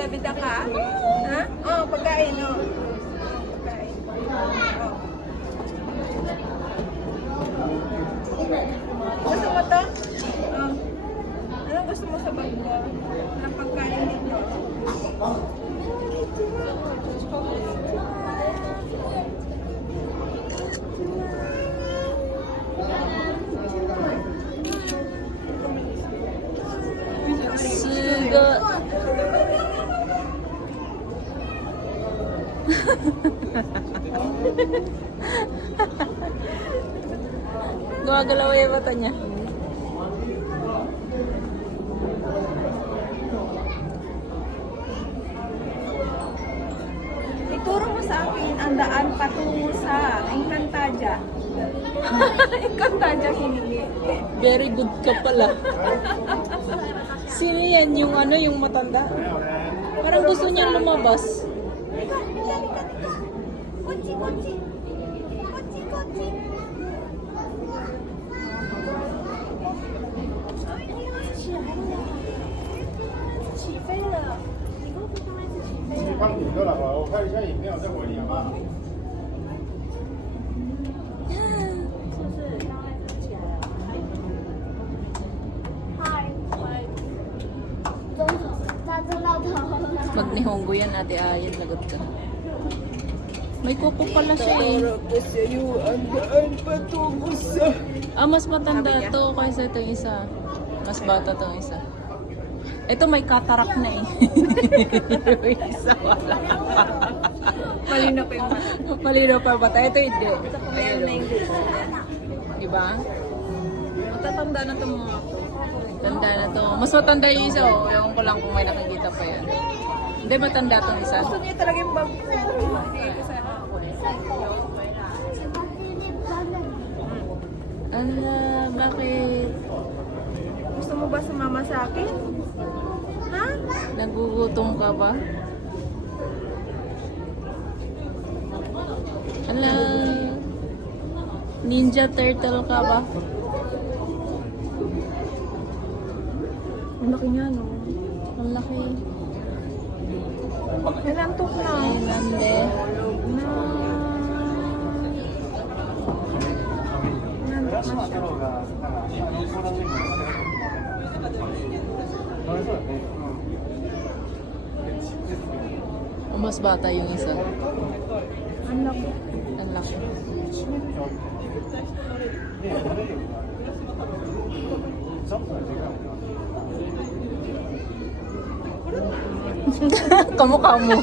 bida-bida ka? Ha? Oh, pagkain, oh. Pagkain. Oh. Gusto mo to? Oh. Anong gusto mo sa bag ko? Anong pagkain ninyo? Sugo. Gumagalaw yung mata niya. Ituro mo sa akin ang daan patungo sa Encantadia. Encantadia hindi. Very good ka pala. Sino yan? Yung ano, yung matanda? Parang gusto niya lumabas. Kochi, kochi. Kochi, kochi.放几个了吧？我看一下饮料，这会儿好吗？Pag nihongo yan, ate Ayan, lagot ka. May kuko pala siya eh. Ah, mas matanda to kaysa itong isa. Mas bata itong isa. Ito may katarak na eh. Yung isa wala. Malino pa yung mata. Malino pa yung mata. Ito hindi. Ito kung meron na English. Diba? Matatanda na itong mga to. Tanda na to. Mas matanda yung isa oh. Ewan ko lang kung may nakikita pa yan. Hindi, matanda itong isa. Gusto niya talaga yung bag ko. Ala, bakit? Gusto mo ba sumama sa akin? Ha? Nagugutom ka ba? Ala, Ninja Turtle ka ba? Ang laki niya, no? Ang laki. Nanantok na. Ay, nande. Na... Nanantok na siya. O, mas bata yung isa. Ang laki. Ang laki. Kamukha mo.